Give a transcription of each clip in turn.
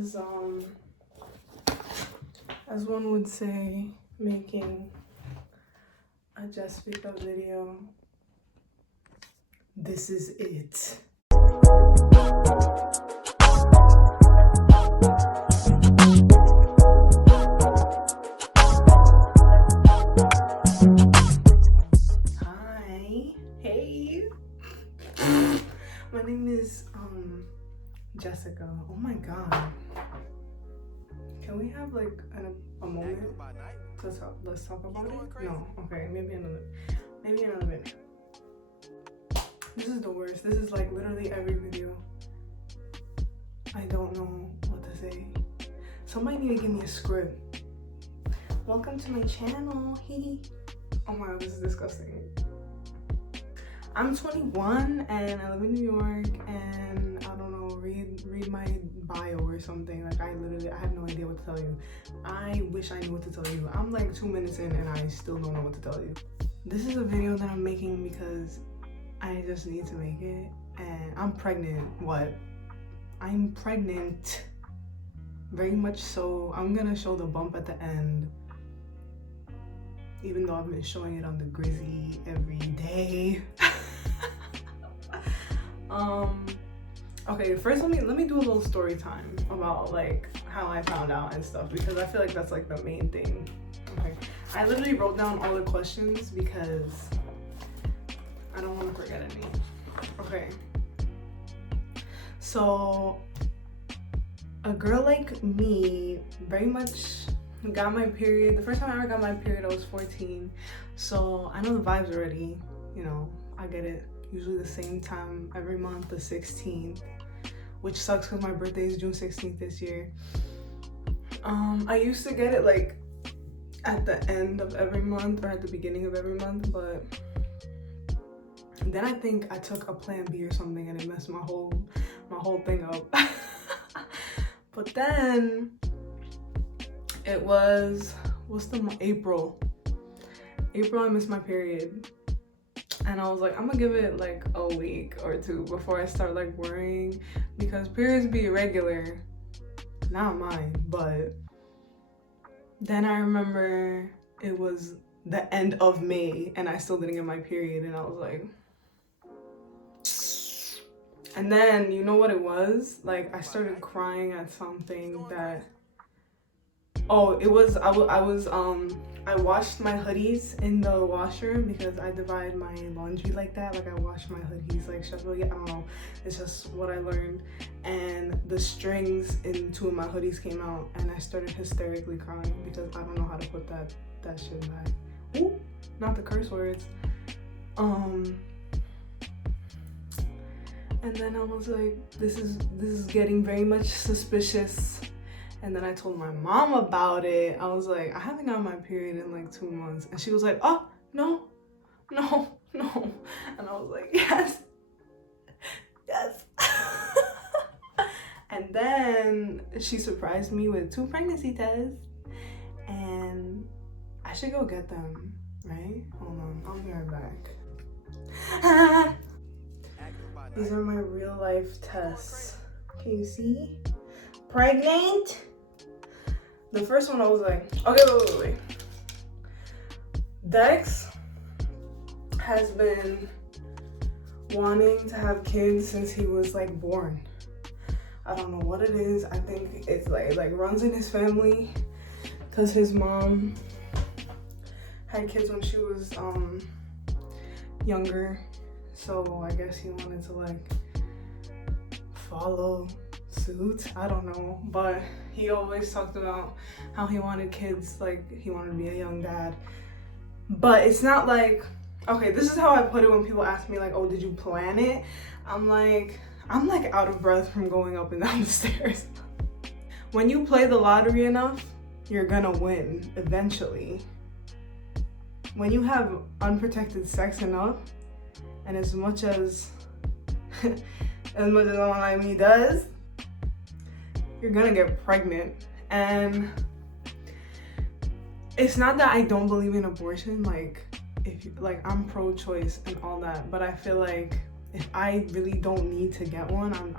as one would say, making a Jessica video. This is it. Hi. Hey. My name is Jessica. Oh my god. Can we have like a moment? Let's talk about it? No, okay, maybe another minute. This is the worst. This is like literally every video. I don't know what to say. Somebody need to give me a script. Welcome to my channel. Hee. Oh my god, this is disgusting. I'm 21 and I live in New York, and I don't know, read my bio or something. Like I have no idea what to tell you. I wish I knew what to tell you. I'm like 2 minutes in and I still don't know what to tell you. This is a video that I'm making because I just need to make it, and I'm pregnant. What? I'm pregnant. Very much so. I'm gonna show the bump at the end, even though I've been showing it on the Grizzy every day. Okay, first let me do a little story time about like how I found out and stuff, because I feel like that's like the main thing. Okay, I literally wrote down all the questions because I don't want to forget any. Okay, so a girl like me very much got my period. The first time I ever got my period, I was 14. So I know the vibes already, you know, I get it usually the same time every month, the 16th, which sucks because my birthday is June 16th this year. I used to get it like at the end of every month or at the beginning of every month, but then I think I took a plan B or something and it messed my whole thing up. But then it was, April, I missed my period, and I was like, I'm gonna give it like a week or two before I start like worrying, because periods be irregular, not mine. But then I remember it was the end of May and I still didn't get my period, and I was like, and then you know what it was? Like I started crying at something that, oh, it was, I washed my hoodies in the washer because I divide my laundry like that. Like I wash my hoodies like separately. I don't know. It's just what I learned. And the strings in two of my hoodies came out and I started hysterically crying because I don't know how to put that shit back. Ooh, not the curse words. And then I was like, this is getting very much suspicious. And then I told my mom about it. I was like, I haven't got my period in like 2 months. And she was like, oh, no. And I was like, yes. And then she surprised me with 2 pregnancy tests. And I should go get them, right? Hold on, I'll be right back. These are my real life tests. Can you see? Pregnant? The first one I was like, okay, wait. Dex has been wanting to have kids since he was like born. I don't know what it is. I think it's like runs in his family, because his mom had kids when she was younger. So I guess he wanted to like follow suit. I don't know, but he always talked about how he wanted kids, like he wanted to be a young dad. But it's not like, okay, this is how I put it when people ask me like, oh, did you plan it? I'm like out of breath from going up and down the stairs. When you play the lottery enough, you're gonna win eventually. When you have unprotected sex enough, and as much as someone like me does, you're gonna get pregnant. And it's not that I don't believe in abortion, like if like I'm pro-choice and all that, but I feel like if I really don't need to get one, I'm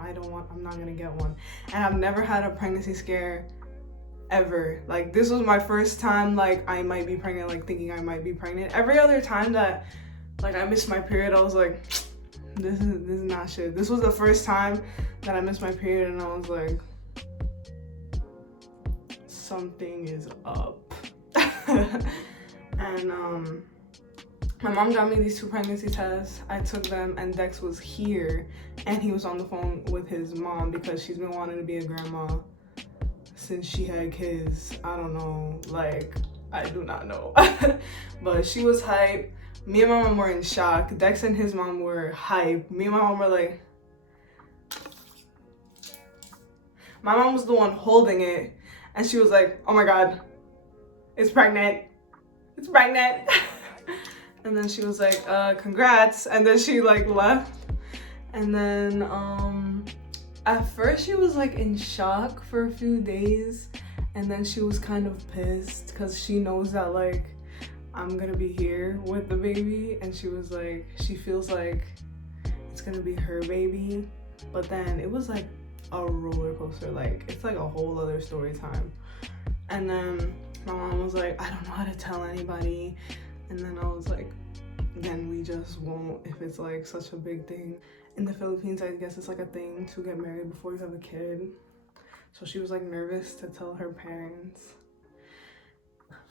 not gonna get one. And I've never had a pregnancy scare ever. Like, this was my first time, like, I might be pregnant, like, thinking I might be pregnant. Every other time that, like, I missed my period, I was like, this is not shit. This was the first time that I missed my period, and I was like, something is up. And my mom got me these 2 pregnancy tests. I took them, and Dex was here, and he was on the phone with his mom because she's been wanting to be a grandma since she had kids. I don't know, like, I do not know. But she was hype. Me and my mom were in shock. Dex and his mom were hype. Me and my mom were like, my mom was the one holding it, and she was like, oh my God, it's pregnant. It's pregnant. And then she was like, congrats. And then she like left. And then at first she was like in shock for a few days, and then she was kind of pissed because she knows that like I'm gonna be here with the baby, and she was like, she feels like it's gonna be her baby. But then it was like a roller coaster. Like, it's like a whole other story time. And then my mom was like, I don't know how to tell anybody. And then I was like, then we just won't if it's like such a big thing. In the Philippines, I guess it's like a thing to get married before you have a kid. So she was like nervous to tell her parents.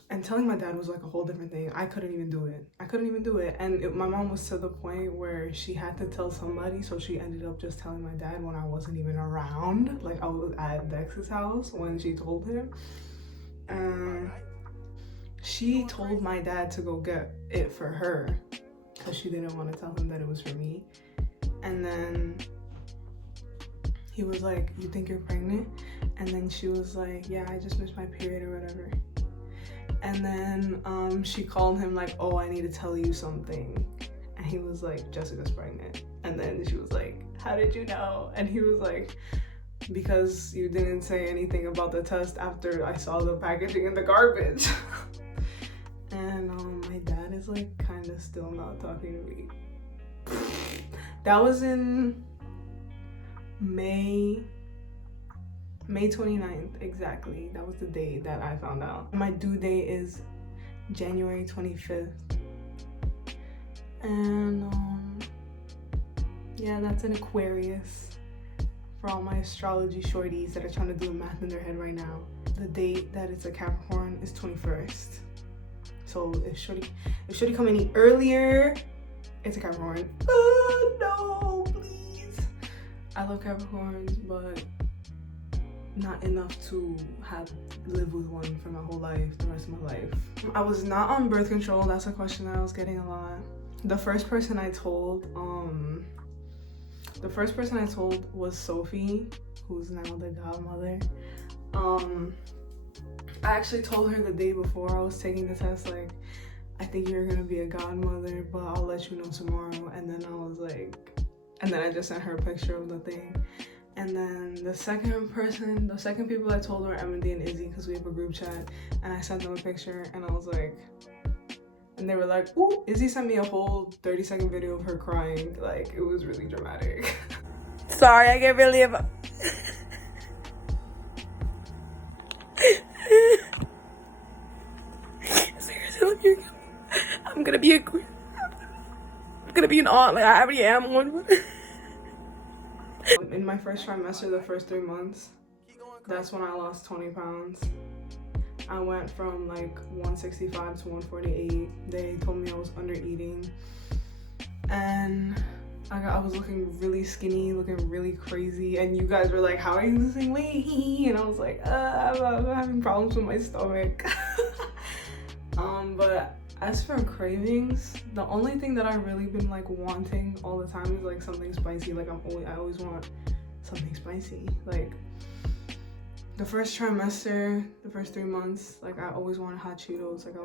And telling my dad was like a whole different thing. I couldn't even do it. And my mom was to the point where she had to tell somebody, so she ended up just telling my dad when I wasn't even around. Like, I was at Dex's house when she told him. She told my dad to go get it for her because she didn't want to tell him that it was for me. And then he was like, you think you're pregnant? And then she was like, yeah, I just missed my period or whatever. And then she called him like, oh, I need to tell you something. And he was like, Jessica's pregnant. And then she was like, how did you know? And he was like, because you didn't say anything about the test after I saw the packaging in the garbage. And my dad is like kind of still not talking to me. That was in May 29th, exactly. That was the day that I found out. My due date is January 25th. And yeah, that's an Aquarius for all my astrology shorties that are trying to do math in their head right now. The date that it's a Capricorn is 21st. So if shorty come any earlier, it's a Capricorn. Oh no, please. I love Capricorns, but not enough to live with one for my whole life, the rest of my life. I was not on birth control. That's a question that I was getting a lot. The first person I told was Sophie, who's now the godmother. I actually told her the day before I was taking the test, like, I think you're gonna be a godmother, but I'll let you know tomorrow. And then I was like, and then I just sent her a picture of the thing. And then the second people I told were Emily and Izzy, because we have a group chat, and I sent them a picture, and I was like, and they were like, ooh, Izzy sent me a whole 30-second video of her crying. Like, it was really dramatic. Sorry, I get really Seriously, I'm gonna be an aunt. Like, I already am one. In my first trimester, the first 3 months, that's when I lost 20 pounds. I went from like 165 to 148. They told me I was under eating, and I was looking really skinny, looking really crazy, and you guys were like, how are you losing weight? And I was like, I'm having problems with my stomach. But as for cravings, the only thing that I've really been like wanting all the time is like something spicy. Like, I always want something spicy. Like, the first trimester, the first 3 months, like, I always wanted hot Cheetos. Like,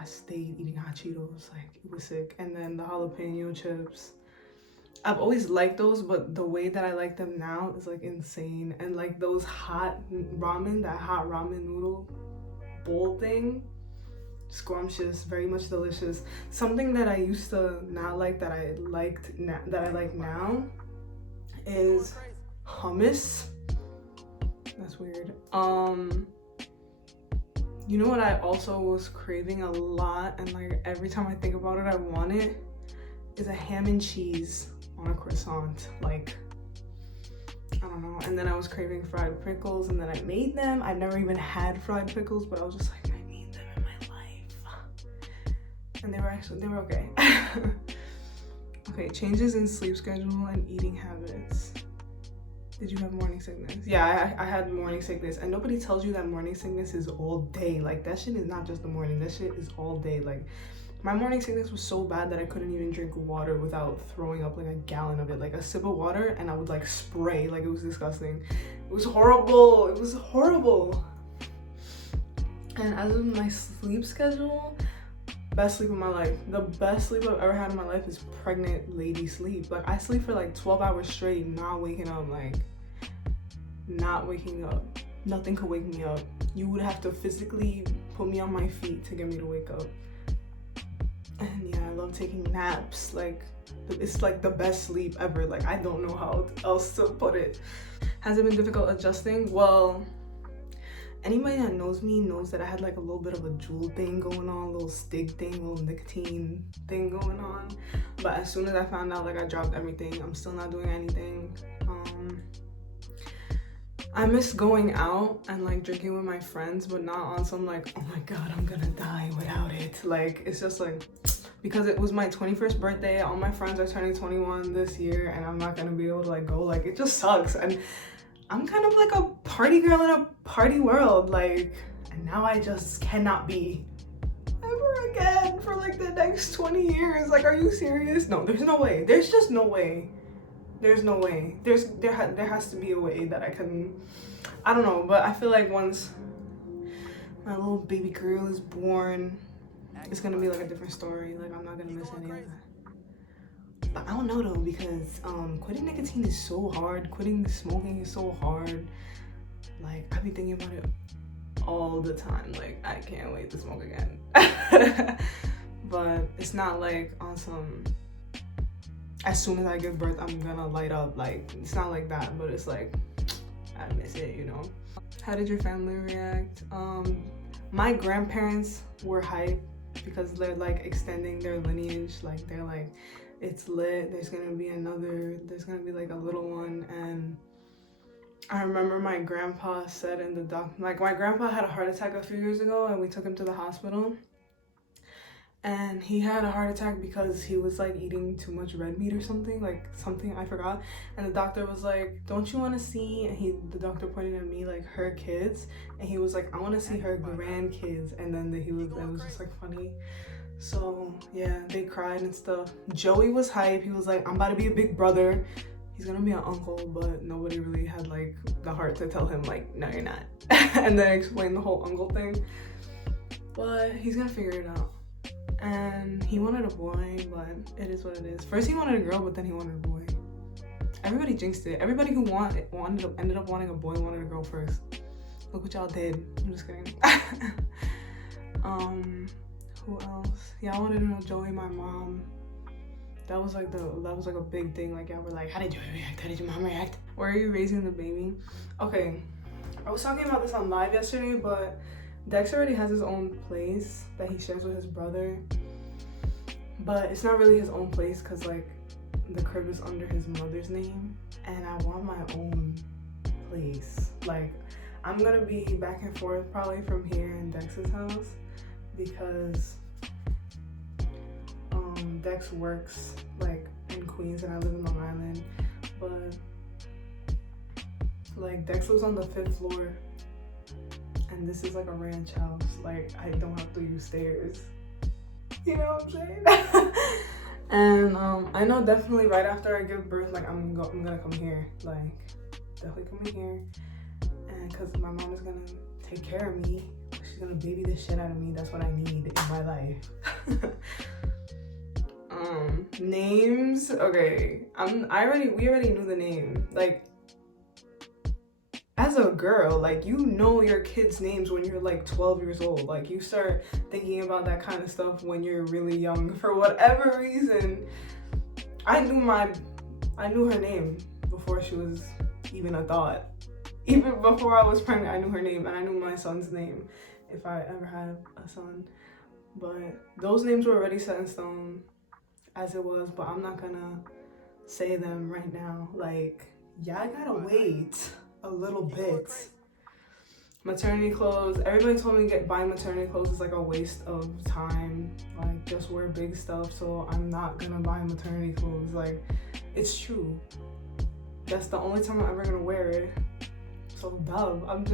I stayed eating hot Cheetos. Like, it was sick. And then the jalapeno chips, I've always liked those, but the way that I like them now is like insane. And like those hot ramen, that hot ramen noodle bowl thing, scrumptious, very much delicious. Something that I used to not like that I like now is hummus. That's weird. You know what I also was craving a lot, and like every time I think about it I want it, is a ham and cheese on a croissant. Like, I don't know. And then I was craving fried pickles, and then I made them. I've never even had fried pickles, but I was just like, I need them in my life. And they were okay. Okay, changes in sleep schedule and eating habits. Did you have morning sickness? Yeah, I had morning sickness, and nobody tells you that morning sickness is all day. Like, that shit is not just the morning, that shit is all day. Like, my morning sickness was so bad that I couldn't even drink water without throwing up like a gallon of it. Like a sip of water and I would like spray. Like, it was disgusting. It was horrible. It was horrible. And as of my sleep schedule, best sleep of my life. The best sleep I've ever had in my life is pregnant lady sleep. Like, I sleep for like 12 hours straight, not waking up. Like, not waking up. Nothing could wake me up. You would have to physically put me on my feet to get me to wake up. And yeah, I love taking naps. Like, it's like the best sleep ever. Like, I don't know how else to put it. Has it been difficult adjusting? Well, anybody that knows me knows that I had like a little bit of a jewel thing going on, a little stig thing, a little nicotine thing going on. But as soon as I found out, like, I dropped everything. I'm still not doing anything. I miss going out and like drinking with my friends, but not on some like, oh my god, I'm gonna die without it. Like, it's just like, because it was my 21st birthday, all my friends are turning 21 this year, and I'm not gonna be able to like go. Like, it just sucks. And I'm kind of like a party girl in a party world, like, and now I just cannot be ever again for like the next 20 years. Like, are you serious? No, there's no way. There's just no way. There's no way. There has to be a way that I can, I don't know, but I feel like once my little baby girl is born, it's gonna be like a different story. Like, I'm not gonna miss any of that. But I don't know though, because quitting nicotine is so hard. Quitting smoking is so hard. Like, I be thinking about it all the time. Like, I can't wait to smoke again. But it's not like on some, as soon as I give birth, I'm gonna light up. Like, it's not like that, but it's like, I miss it, you know? How did your family react? My grandparents were hyped because they're like extending their lineage. Like, they're like, it's lit, there's gonna be like a little one. And I remember my grandpa said in the like, my grandpa had a heart attack a few years ago, and we took him to the hospital. And he had a heart attack because he was like eating too much red meat or something, like something, I forgot. And the doctor was like, don't you want to see, and the doctor pointed at me, like, her kids, and he was like, I want to see her grandkids. And then it was just like funny. So yeah, they cried and stuff. Joey was hype. He was like, I'm about to be a big brother, he's gonna be an uncle. But nobody really had like the heart to tell him like, no, you're not. And then explain the whole uncle thing. But he's gonna figure it out. And he wanted a boy, but it is what it is. First he wanted a girl, but then he wanted a boy. Everybody jinxed it. Everybody who ended up wanting a boy wanted a girl first. Look what y'all did. I'm just kidding. Who else? Yeah, I wanted to know Joey, my mom. That was like a big thing. Like, y'all were like, how did you react? How did your mom react? Where are you raising the baby? Okay, I was talking about this on live yesterday, but Dex already has his own place that he shares with his brother, but it's not really his own place because like the crib is under his mother's name, and I want my own place. Like, I'm gonna be back and forth probably from here in Dex's house because Dex works like in Queens and I live in Long Island, but like Dex lives on the 5th floor. And this is like a ranch house. Like, I don't have to use stairs. You know what I'm saying? And I know definitely right after I give birth, like, I'm gonna come here. Like, definitely coming here. And because my mom is gonna take care of me. She's gonna baby the shit out of me. That's what I need in my life. Names. Okay. We already knew the name. Like, as as a girl, like, you know your kids' names when you're like 12 years old. Like, you start thinking about that kind of stuff when you're really young. For whatever reason, I knew her name before she was even a thought. Even before I was pregnant, I knew her name, and I knew my son's name if I ever had a son. But those names were already set in stone as it was, but I'm not gonna say them right now. Like, yeah, I gotta wait a little bit. Maternity clothes, everybody told me buying maternity clothes is like a waste of time. Like, just wear big stuff, so I'm not gonna buy maternity clothes. Like, it's true. That's the only time I'm ever gonna wear it. So dumb. I'm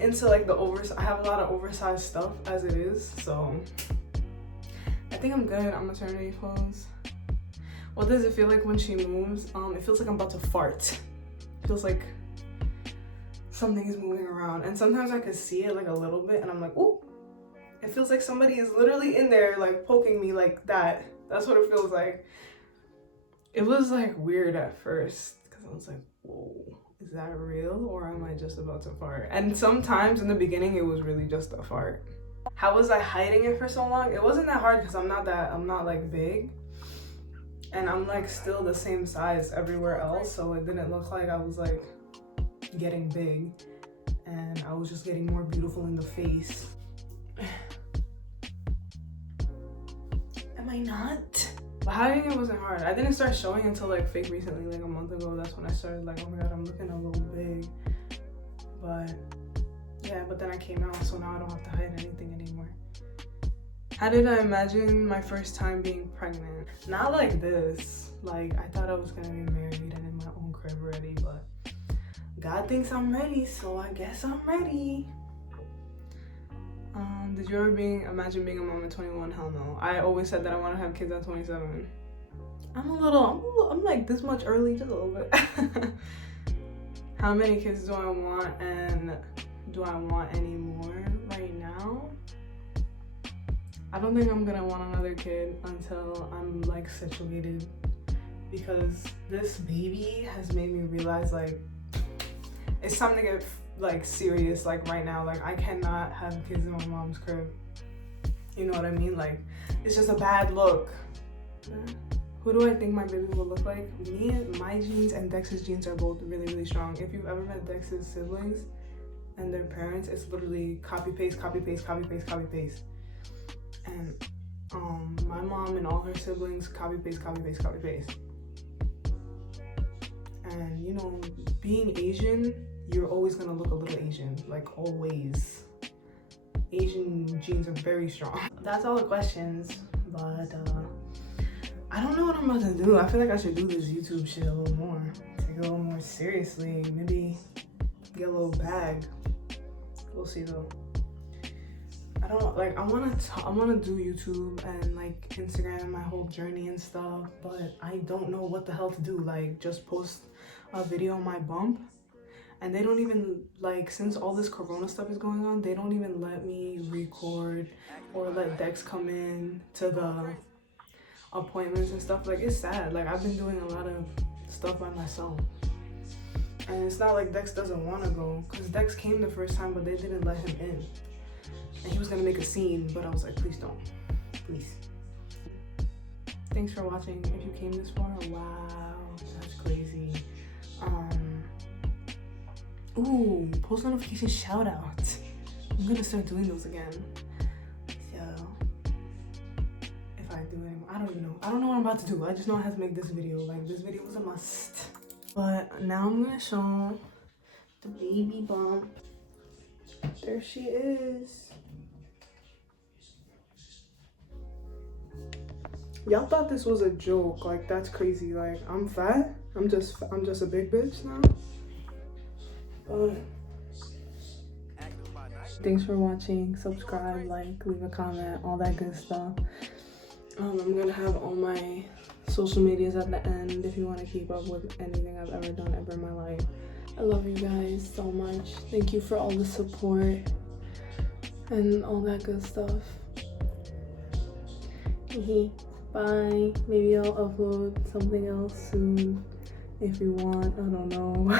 into like I have a lot of oversized stuff as it is, so I think I'm good on maternity clothes. What does it feel like when she moves? It feels like I'm about to fart. It feels like something is moving around, and sometimes I can see it like a little bit, and I'm like, ooh. It feels like somebody is literally in there, like poking me like that. That's what it feels like. It was like weird at first because I was like, whoa, is that real, or am I just about to fart? And sometimes in the beginning, it was really just a fart. How was I hiding it for so long? It wasn't that hard because I'm not like big. And I'm like still the same size everywhere else, so it didn't look like I was like getting big, and I was just getting more beautiful in the face. Am I not? But hiding it wasn't hard. I didn't start showing until like fake recently, like a month ago. That's when I started like, oh my god, I'm looking a little big. But yeah, but then I came out, so now I don't have to hide anything anymore. How did I imagine my first time being pregnant? Not like this. Like, I thought I was gonna be married and in my own crib already, but God thinks I'm ready, so I guess I'm ready. Did you ever imagine being a mom at 21? Hell no. I always said that I want to have kids at 27. I'm like this much early, just a little bit. How many kids do I want, and do I want any more right now? I don't think I'm gonna want another kid until I'm like situated, because this baby has made me realize like it's time to get like serious, like right now. Like, I cannot have kids in my mom's crib. You know what I mean? Like, it's just a bad look. Who do I think my baby will look like? Me, my genes and Dex's genes are both really, really strong. If you've ever met Dex's siblings and their parents, it's literally copy paste, copy paste, copy paste, copy paste. And my mom and all her siblings copy paste, copy paste, copy paste. And you know, being Asian, you're always gonna look a little Asian, like always. Asian genes are very strong. That's all the questions, but I don't know what I'm about to do. I feel like I should do this YouTube shit a little more, take it a little more seriously, maybe get a little bag. We'll see though. I don't like, I wanna do YouTube and like Instagram, my whole journey and stuff, but I don't know what the hell to do. Like, just post a video on my bump. And they don't even, like, since all this corona stuff is going on, they don't even let me record or let Dex come in to the appointments and stuff. Like, it's sad. Like, I've been doing a lot of stuff by myself. And it's not like Dex doesn't want to go, because Dex came the first time, but they didn't let him in. And he was going to make a scene, but I was like, please don't. Please. Thanks for watching. If you came this far, wow, that's crazy. Ooh, post notification shout out. I'm gonna start doing those again. So if I do it, I don't even know. I don't know what I'm about to do. I just know I have to make this video. Like, this video was a must. But now I'm gonna show the baby bump. There she is. Y'all thought this was a joke. Like, that's crazy. Like, I'm fat. I'm just a big bitch now. Thanks for watching. Subscribe, like, leave a comment, all that good stuff. I'm gonna have all my social medias at the end if you want to keep up with anything I've ever done ever in my life. I love you guys so much. Thank you for all the support and all that good stuff. Bye. Maybe I'll upload something else soon if you want. I don't know.